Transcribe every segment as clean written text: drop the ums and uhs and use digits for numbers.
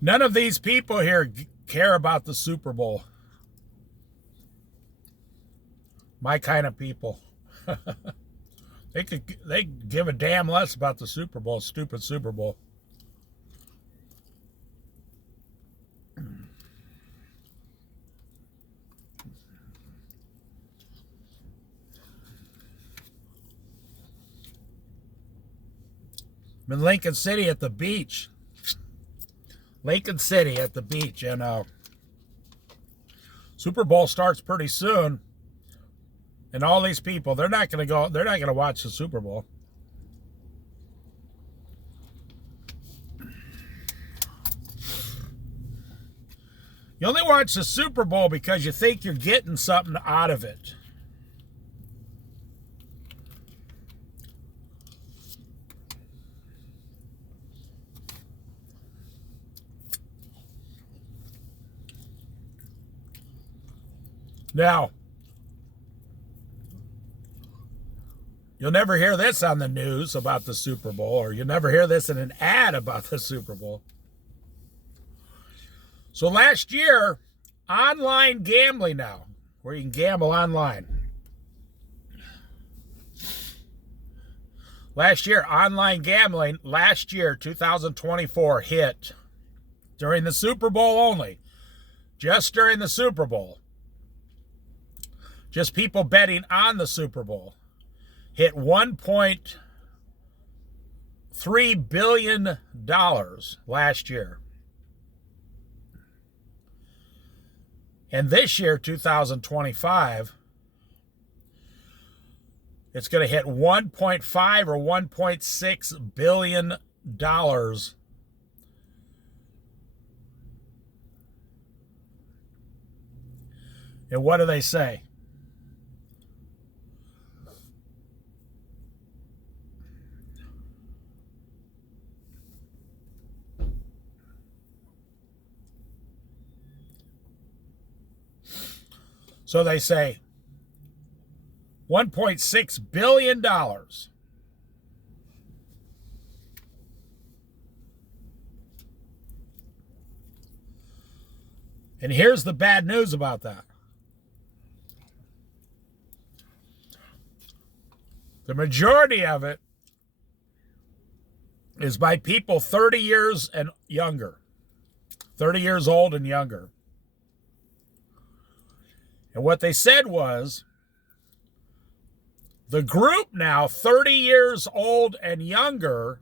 None of these people here care about the Super Bowl. My kind of people. They give a damn less about the Super Bowl, stupid Super Bowl. I'm in Lincoln City at the beach. Lincoln City at the beach, and Super Bowl starts pretty soon. And all these people, they're not going to watch the Super Bowl. You only watch the Super Bowl because you think you're getting something out of it. Now, you'll never hear this on the news about the Super Bowl, or you'll never hear this in an ad about the Super Bowl. So last year, online gambling now, where you can gamble online. Last year, online gambling, 2024, hit during the Super Bowl only. Just during the Super Bowl. Just people betting on the Super Bowl. Hit $1.3 billion last year. And this year, 2025, it's going to hit $1.5 or $1.6 billion. And what do they say? So they say $1.6 billion. And here's the bad news about that. The majority of it is by people 30 years and younger. 30 years old and younger. And what they said was, the group now, 30 years old and younger,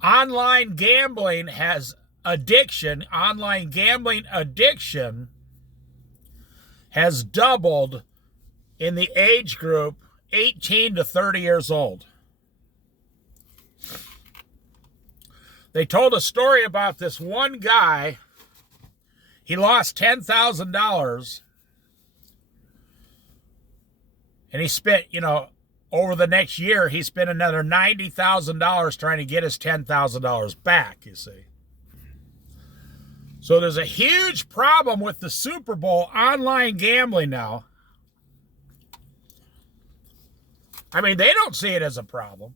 online gambling has addiction, online gambling addiction has doubled in the age group 18 to 30 years old. They told a story about this one guy. He lost $10,000, and he spent, over the next year, he spent another $90,000 trying to get his $10,000 back, you see. So there's a huge problem with the Super Bowl online gambling now. I mean, they don't see it as a problem.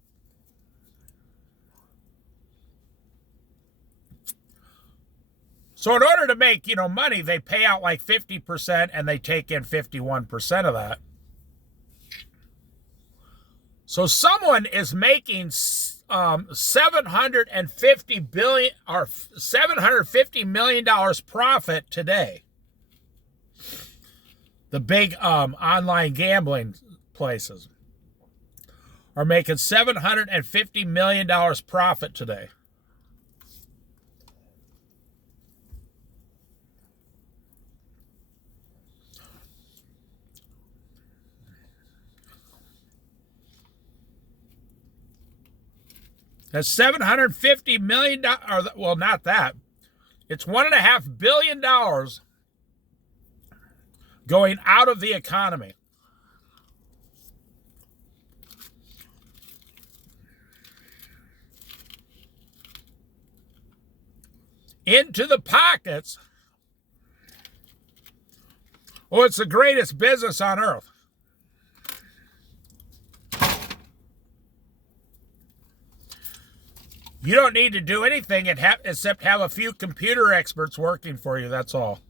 So in order to make, money, they pay out like 50% and they take in 51% of that. So someone is making $750 million profit today. The big online gambling places are making $750 million profit today. That's $750 million, well, not that. It's $1.5 billion going out of the economy. Into the pockets. Oh, it's the greatest business on earth. You don't need to do anything except have a few computer experts working for you. That's all.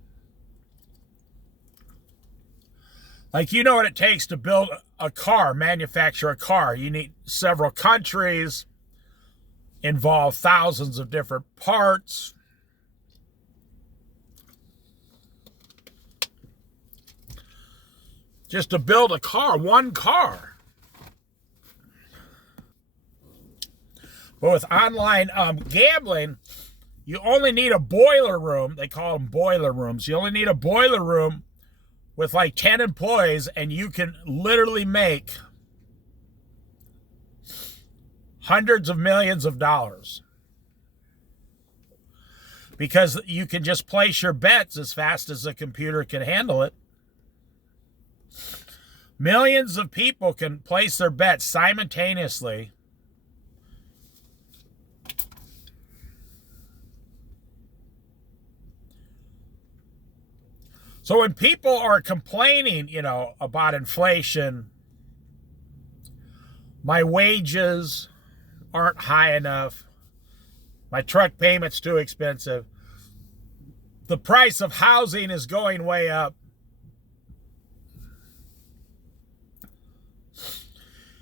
Like, you know what it takes to build a car, manufacture a car. You need several countries, involve thousands of different parts. Just to build a car, one car. But with online gambling, you only need a boiler room. They call them boiler rooms. You only need a boiler room with like 10 employees, and you can literally make hundreds of millions of dollars. Because you can just place your bets as fast as the computer can handle it. Millions of people can place their bets simultaneously. So when people are complaining, about inflation, my wages aren't high enough, my truck payment's too expensive, the price of housing is going way up.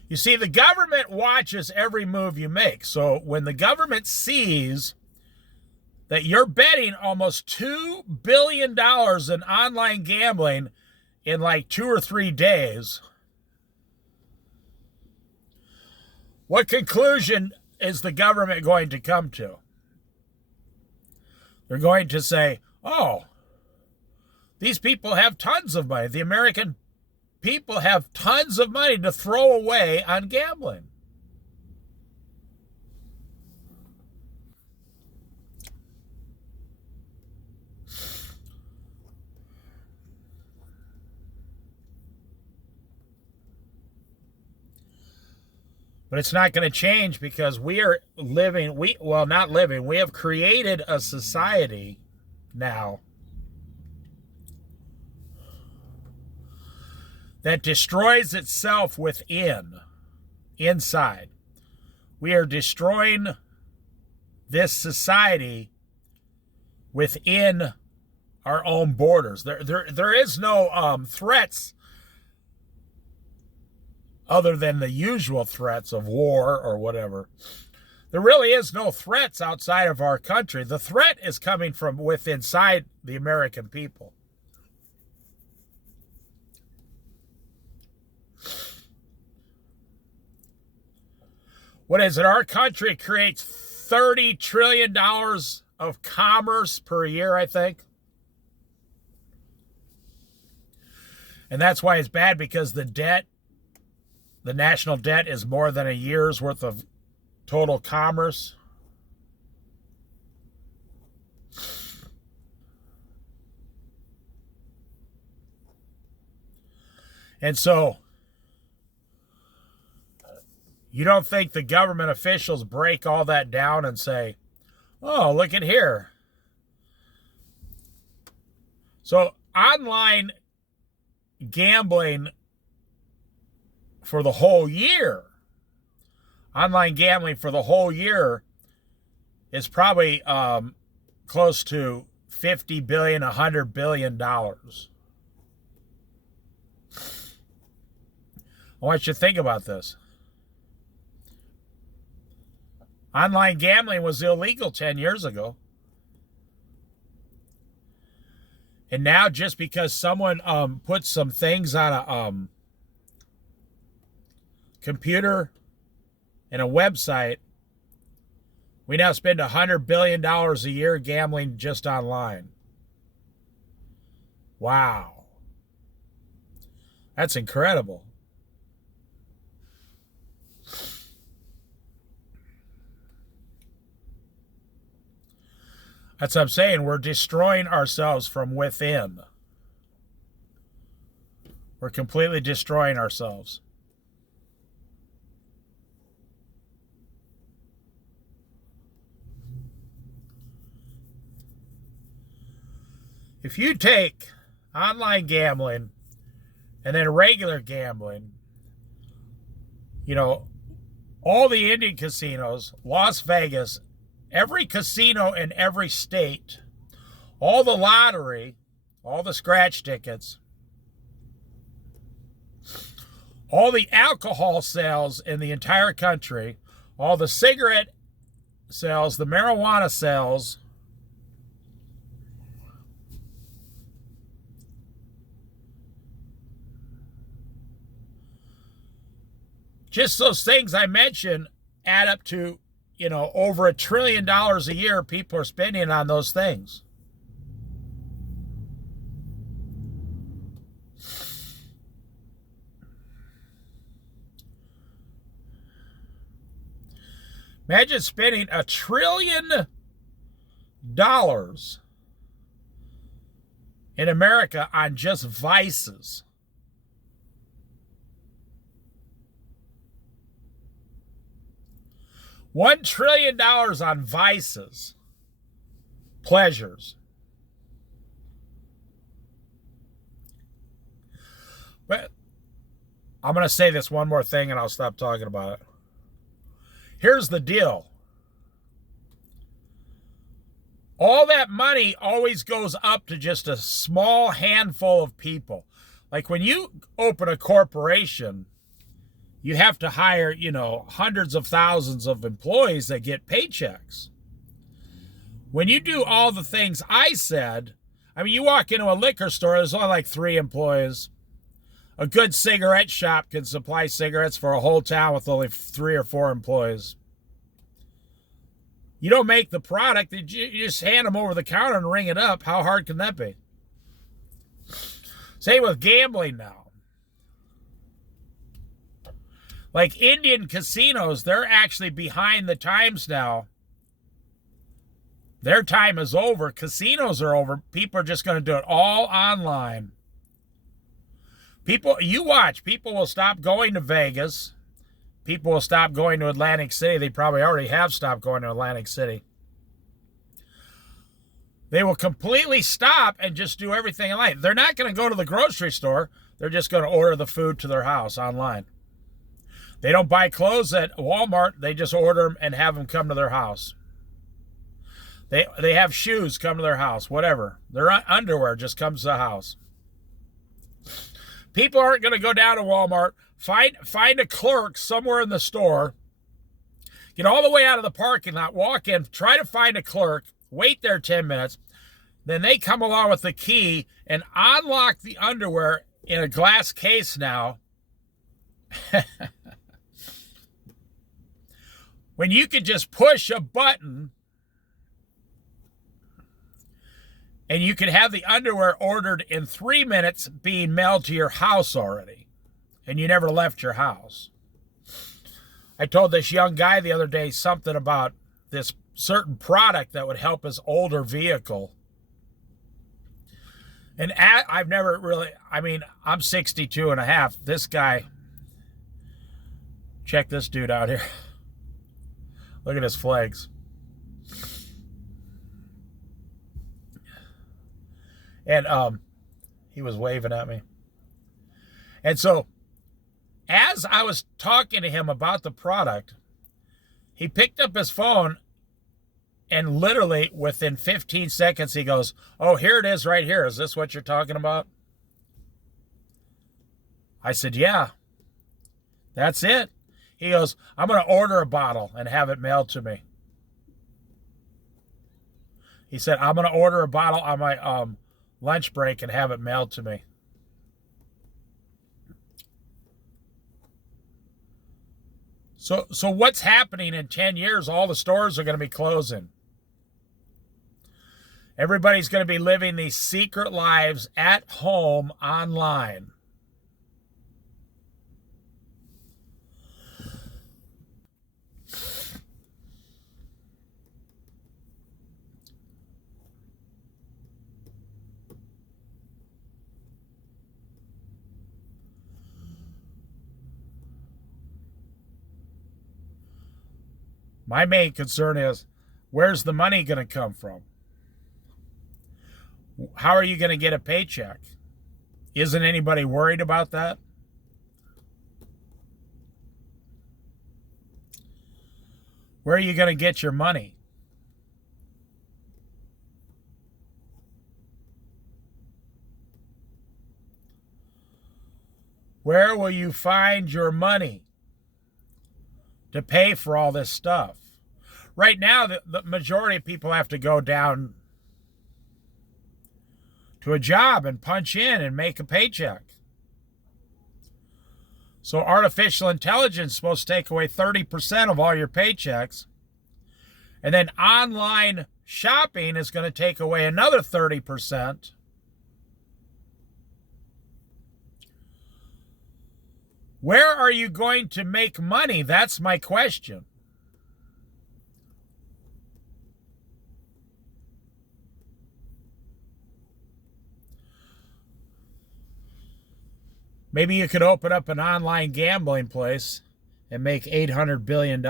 You see, the government watches every move you make. So when the government sees that you're betting almost $2 billion in online gambling in like 2 or 3 days, what conclusion is the government going to come to? They're going to say, oh, these people have tons of money. The American people have tons of money to throw away on gambling. But it's not going to change because we are living, we have created a society now that destroys itself inside. We are destroying this society within our own borders. There is no threats other than the usual threats of war or whatever. There really is no threats outside of our country. The threat is coming from inside the American people. What is it? Our country creates $30 trillion of commerce per year, I think. And that's why it's bad, because the national debt is more than a year's worth of total commerce. And so, you don't think the government officials break all that down and say, oh, look at here. So, online gambling for the whole year, is probably close to $50 billion, $100 billion. I want you to think about this. Online gambling was illegal 10 years ago. And now, just because someone puts some things on a computer and a website, we now spend $100 billion a year gambling just online. Wow. That's incredible. That's what I'm saying. We're destroying ourselves from within. We're completely destroying ourselves. If you take online gambling and then regular gambling, all the Indian casinos, Las Vegas, every casino in every state, all the lottery, all the scratch tickets, all the alcohol sales in the entire country, all the cigarette sales, the marijuana sales, just those things I mentioned add up to, over $1 trillion a year people are spending on those things. Imagine spending $1 trillion in America on just vices. $1 trillion on vices, pleasures. But I'm going to say this one more thing and I'll stop talking about it. Here's the deal. All that money always goes up to just a small handful of people. Like when you open a corporation, you have to hire, hundreds of thousands of employees that get paychecks. When you do all the things I said, you walk into a liquor store, there's only like 3 employees. A good cigarette shop can supply cigarettes for a whole town with only 3 or 4 employees. You don't make the product, you just hand them over the counter and ring it up. How hard can that be? Same with gambling now. Like Indian casinos, they're actually behind the times now. Their time is over. Casinos are over. People are just going to do it all online. You watch, people will stop going to Vegas. People will stop going to Atlantic City. They probably already have stopped going to Atlantic City. They will completely stop and just do everything online. They're not going to go to the grocery store. They're just going to order the food to their house online. They don't buy clothes at Walmart. They just order them and have them come to their house. They have shoes come to their house, whatever. Their underwear just comes to the house. People aren't going to go down to Walmart, find a clerk somewhere in the store, get all the way out of the parking lot, walk in, try to find a clerk, wait there 10 minutes. Then they come along with the key and unlock the underwear in a glass case now. When you could just push a button and you could have the underwear ordered in 3 minutes being mailed to your house already, and you never left your house. I told this young guy the other day something about this certain product that would help his older vehicle. And I've never really, I'm 62 and a half. This guy, check this dude out here. Look at his flags. And he was waving at me. And so, as I was talking to him about the product, he picked up his phone and literally within 15 seconds he goes, "Oh, here it is right here. Is this what you're talking about?" I said, "Yeah, that's it." He goes, "I'm going to order a bottle and have it mailed to me." He said, "I'm going to order a bottle on my lunch break and have it mailed to me." So what's happening in 10 years? All the stores are going to be closing. Everybody's going to be living these secret lives at home online. My main concern is, where's the money going to come from? How are you going to get a paycheck? Isn't anybody worried about that? Where are you going to get your money? Where will you find your money to pay for all this stuff? Right now, the majority of people have to go down to a job and punch in and make a paycheck. So artificial intelligence is supposed to take away 30% of all your paychecks. And then online shopping is going to take away another 30%. Where are you going to make money? That's my question. Maybe you could open up an online gambling place and make $800 billion.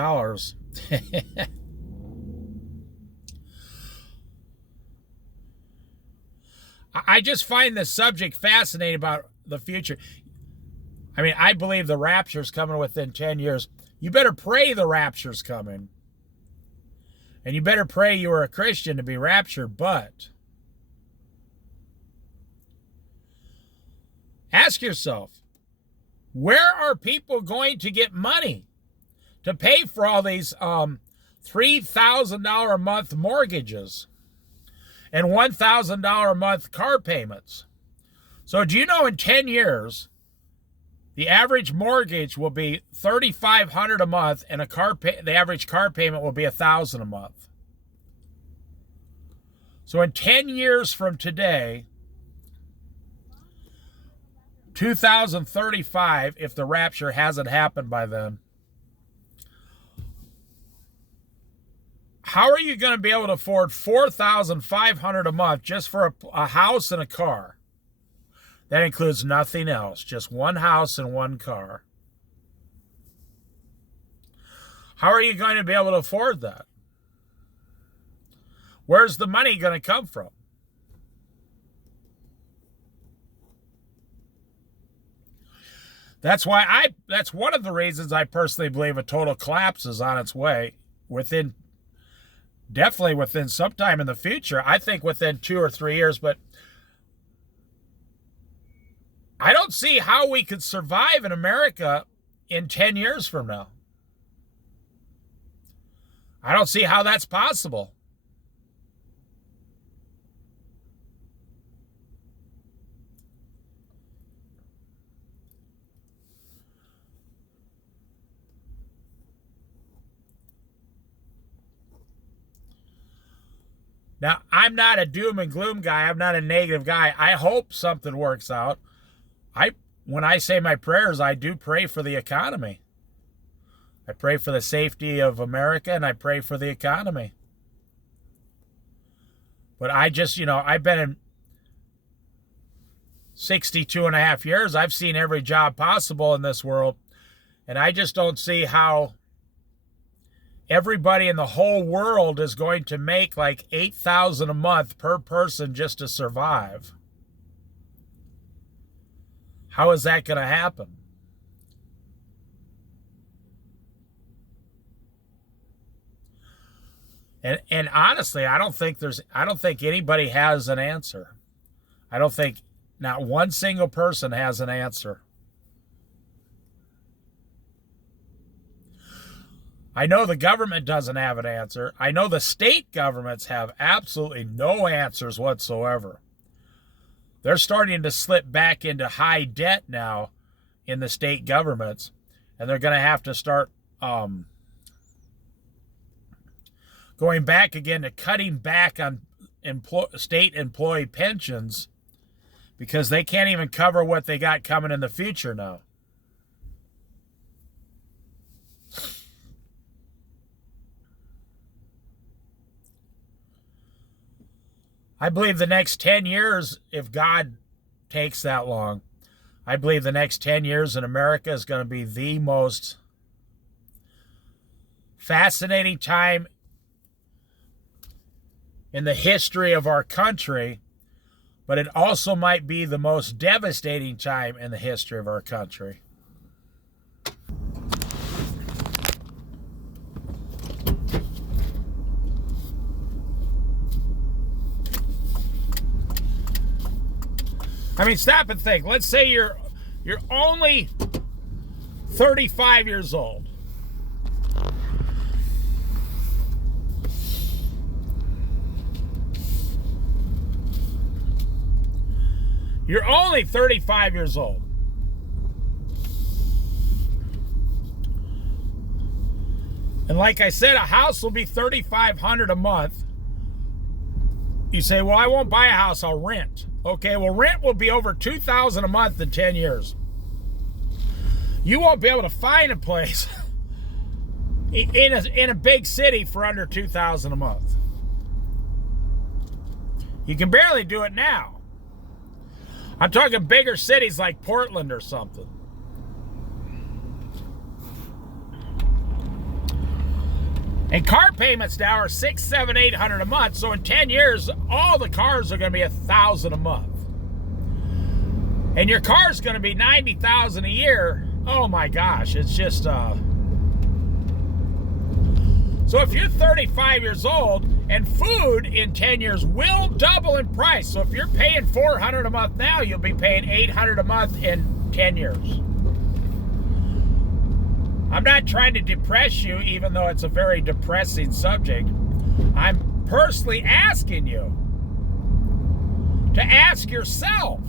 I just find this subject fascinating about the future. I mean, I believe the rapture's coming within 10 years. You better pray the rapture's coming. And you better pray you are a Christian to be raptured, but ask yourself, where are people going to get money to pay for all these $3,000 a month mortgages and $1,000 a month car payments? So do you know in 10 years, the average mortgage will be $3,500 a month, and the average car payment will be $1,000 a month. So in 10 years from today, 2035, if the rapture hasn't happened by then, how are you going to be able to afford $4,500 a month just for a house and a car? That includes nothing else, just one house and one car. How are you going to be able to afford that? Where's the money going to come from? That's one of the reasons I personally believe a total collapse is on its way definitely within sometime in the future. I think within 2 or 3 years, but I don't see how we could survive in America in 10 years from now. I don't see how that's possible. Now, I'm not a doom and gloom guy. I'm not a negative guy. I hope something works out. When I say my prayers, I do pray for the economy. I pray for the safety of America, and I pray for the economy. But I just, I've been in 62 and a half years. I've seen every job possible in this world, and I just don't see how everybody in the whole world is going to make like $8,000 a month per person just to survive. How is that going to happen? And honestly, I don't think anybody has an answer. I don't think not one single person has an answer. I know the government doesn't have an answer. I know the state governments have absolutely no answers whatsoever. They're starting to slip back into high debt now in the state governments, and they're going to have to start going back again to cutting back on state employee pensions because they can't even cover what they got coming in the future now. I believe the next 10 years, if God takes that long, I believe the next 10 years in America is going to be the most fascinating time in the history of our country, but it also might be the most devastating time in the history of our country. I mean, stop and think. Let's say you're only 35 years old. You're only 35 years old. And like I said, a house will be $3,500 a month. You say, well, I won't buy a house, I'll rent. Okay, well, rent will be over $2,000 a month in 10 years. You won't be able to find a place in a big city for under $2,000 a month. You can barely do it now. I'm talking bigger cities like Portland or something. And car payments now are $600, $700, $800 a month. So in 10 years, all the cars are going to be $1,000 a month. And your car's going to be $90,000 a year. Oh my gosh, it's just So if you're 35 years old, and food in 10 years will double in price. So if you're paying $400 a month now, you'll be paying $800 a month in 10 years. I'm not trying to depress you, even though it's a very depressing subject. I'm personally asking you to ask yourself,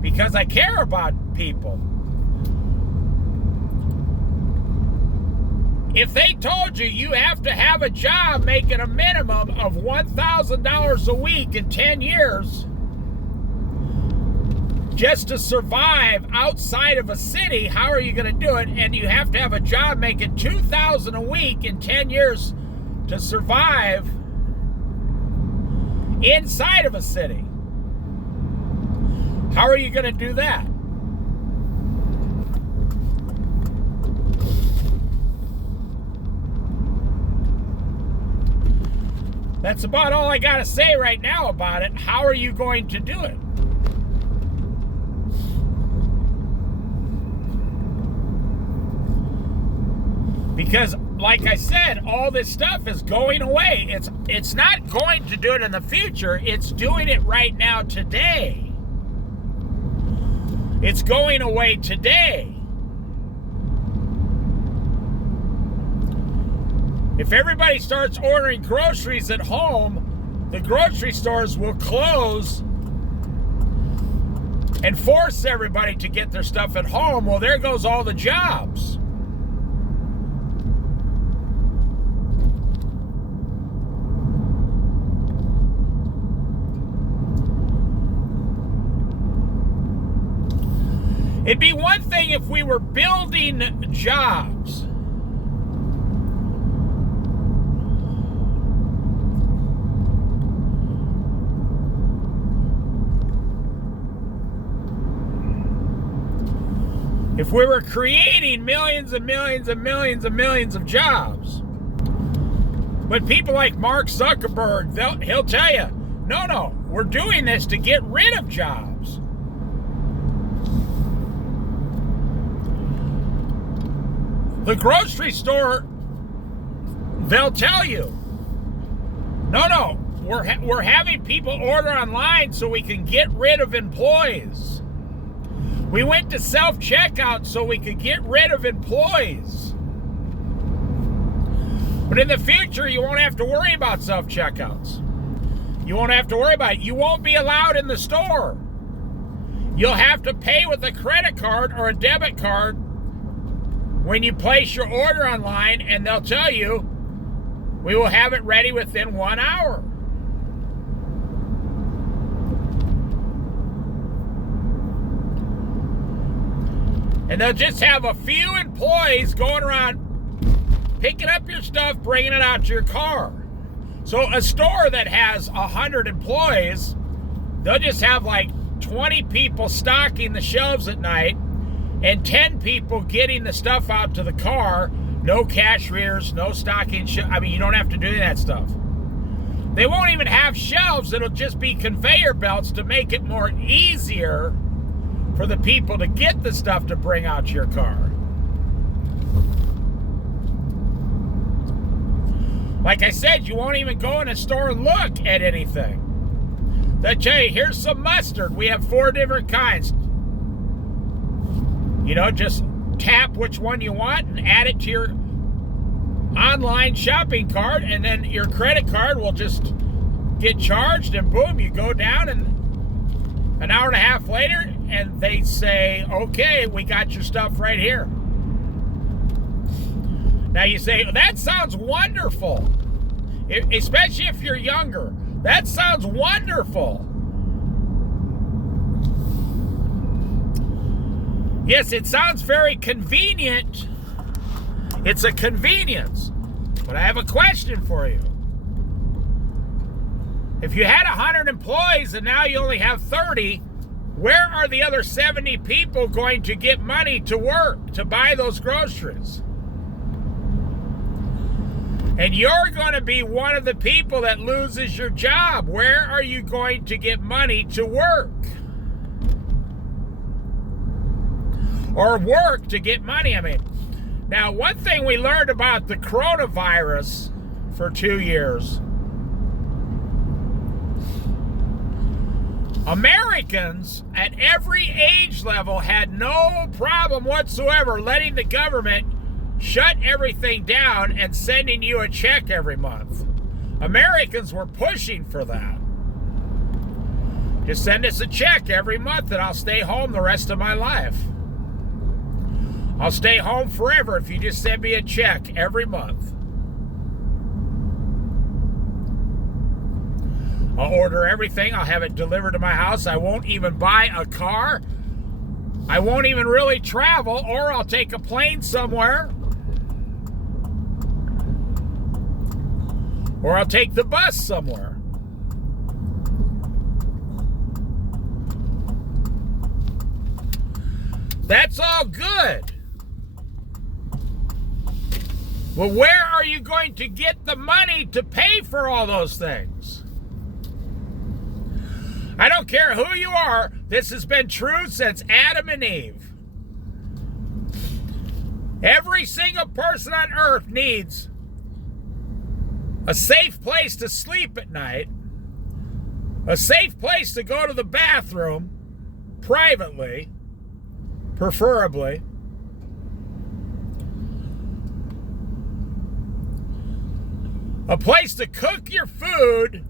because I care about people. If they told you you have to have a job making a minimum of $1,000 a week in 10 years just to survive outside of a city, how are you going to do it? And you have to have a job making $2,000 a week in 10 years to survive inside of a city. How are you going to do that? That's about all I got to say right now about it. How are you going to do it? Because, like I said, all this stuff is going away. It's not going to do it in the future. It's doing it right now today. It's going away today. If everybody starts ordering groceries at home, the grocery stores will close and force everybody to get their stuff at home. Well, there goes all the jobs. It'd be one thing if we were building jobs. If we were creating millions and millions and millions and millions of jobs. But people like Mark Zuckerberg, he'll tell you, no, we're doing this to get rid of jobs. The grocery store, they'll tell you, no, we're having people order online so we can get rid of employees. We went to self-checkout so we could get rid of employees. But in the future, you won't have to worry about self-checkouts. You won't have to worry about it. You won't be allowed in the store. You'll have to pay with a credit card or a debit card when you place your order online, and they'll tell you, we will have it ready within 1 hour. And they'll just have a few employees going around picking up your stuff, bringing it out to your car. So a store that has 100 employees, they'll just have like 20 people stocking the shelves at night and 10 people getting the stuff out to the car. No cashiers, no stocking. I mean, you don't have to do that stuff. They won't even have shelves. It'll just be conveyor belts to make it more easier for the people to get the stuff to bring out to your car. Like I said, you won't even go in a store and look at anything. They tell you, here's some mustard. We have 4 different kinds. You know, just tap which one you want and add it to your online shopping cart, and then your credit card will just get charged, and boom, you go down, and an hour and a half later, and they say, okay, we got your stuff right here. Now you say, that sounds wonderful. Especially if you're younger. That sounds wonderful. Yes, it sounds very convenient. It's a convenience. But I have a question for you. If you had 100 employees and now you only have 30, where are the other 70 people going to get money to work, to buy those groceries? And you're going to be one of the people that loses your job. Where are you going to get money to work? Or work to get money, I mean. Now, one thing we learned about the coronavirus for 2 years, Americans at every age level had no problem whatsoever letting the government shut everything down and sending you a check every month. Americans were pushing for that. Just send us a check every month and I'll stay home the rest of my life. I'll stay home forever if you just send me a check every month. I'll order everything. I'll have it delivered to my house. I won't even buy a car. I won't even really travel, or I'll take a plane somewhere. Or I'll take the bus somewhere. That's all good. Well, where are you going to get the money to pay for all those things? I don't care who you are. This has been true since Adam and Eve. Every single person on earth needs a safe place to sleep at night, a safe place to go to the bathroom, privately, preferably, a place to cook your food,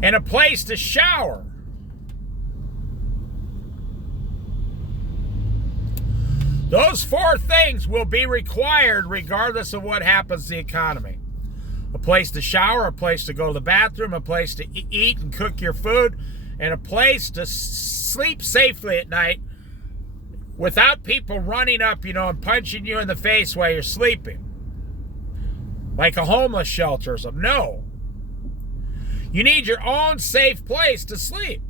and a place to shower. Those 4 things will be required regardless of what happens to the economy. A place to shower, a place to go to the bathroom, a place to eat and cook your food, and a place to sleep safely at night without people running up, and punching you in the face while you're sleeping. Like a homeless shelter or something. No. You need your own safe place to sleep.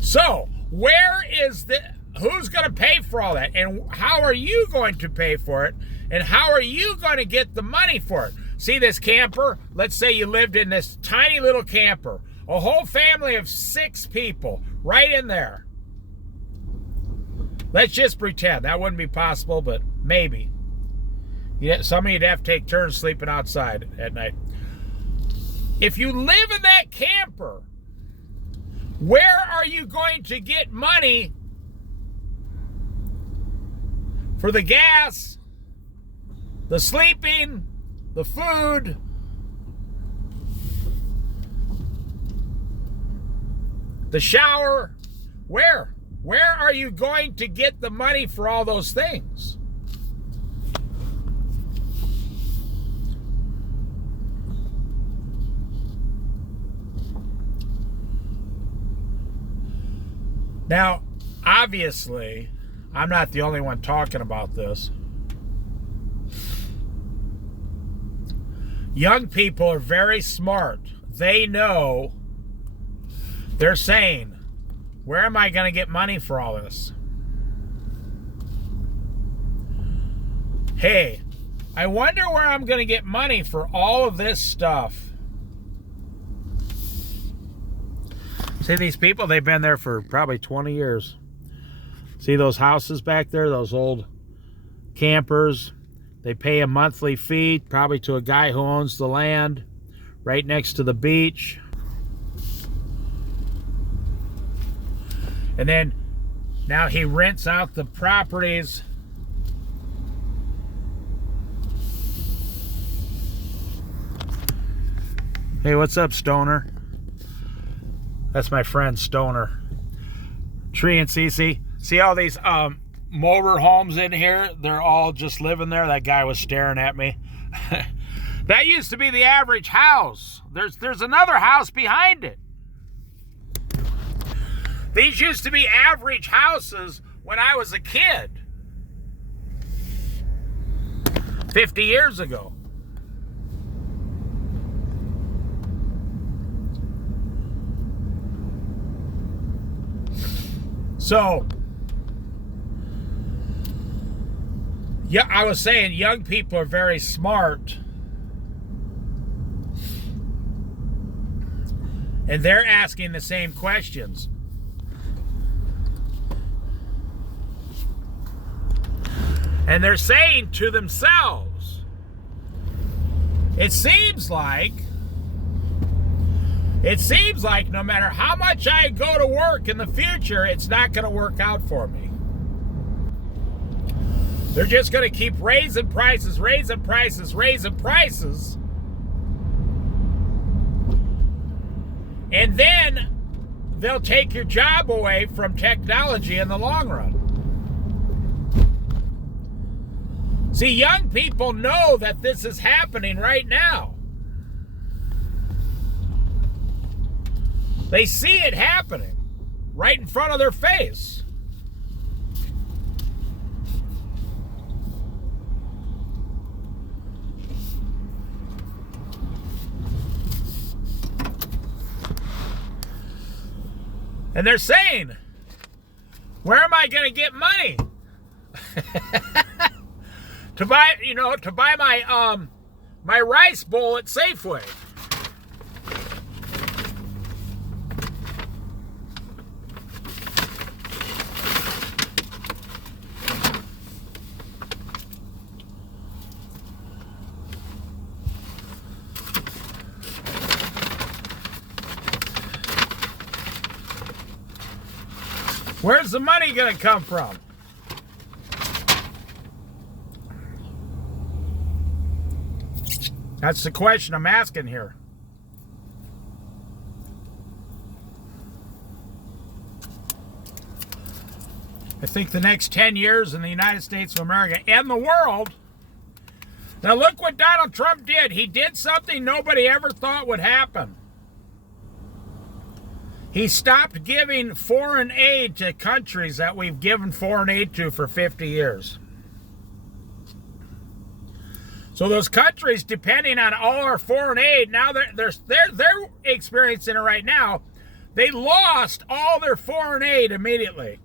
So, who's going to pay for all that? And how are you going to pay for it? And how are you going to get the money for it? See this camper? Let's say you lived in this tiny little camper. A whole family of 6 people right in there. Let's just pretend. That wouldn't be possible, but maybe. Some of you'd have to take turns sleeping outside at night. If you live in that camper, where are you going to get money for the gas, the sleeping, the food, the shower? Where? Where are you going to get the money for all those things? Now, obviously, I'm not the only one talking about this. Young people are very smart. They know. They're saying, where am I going to get money for all this? Hey, I wonder where I'm going to get money for all of this stuff. See these people? They've been there for probably 20 years. See those houses back there? Those old campers. They pay a monthly fee, probably to a guy who owns the land. right next to the beach. And then now he rents out the properties. Hey, what's up, Stoner? That's my friend Stoner. Tree and Cece. See all these motor homes in here? They're all just living there. That guy was staring at me. That used to be the average house. There's another house behind it. These used to be average houses when I was a kid. 50 years ago. So, yeah, I was saying young people are very smart. And they're asking the same questions. And they're saying to themselves, it seems like no matter how much I go to work in the future, it's not going to work out for me. They're just going to keep raising prices, raising prices, raising prices. And then they'll take your job away from technology in the long run. See, young people know that this is happening right now. They see it happening right in front of their face. And they're saying, where am I going to get money? to buy my rice bowl at Safeway. Where's the money going to come from? That's the question I'm asking here. I think the next 10 years in the United States of America and the world. Now look what Donald Trump did. He did something nobody ever thought would happen. He stopped giving foreign aid to countries that we've given foreign aid to for 50 years. So those countries, depending on all our foreign aid, now they're experiencing it right now. They lost all their foreign aid immediately.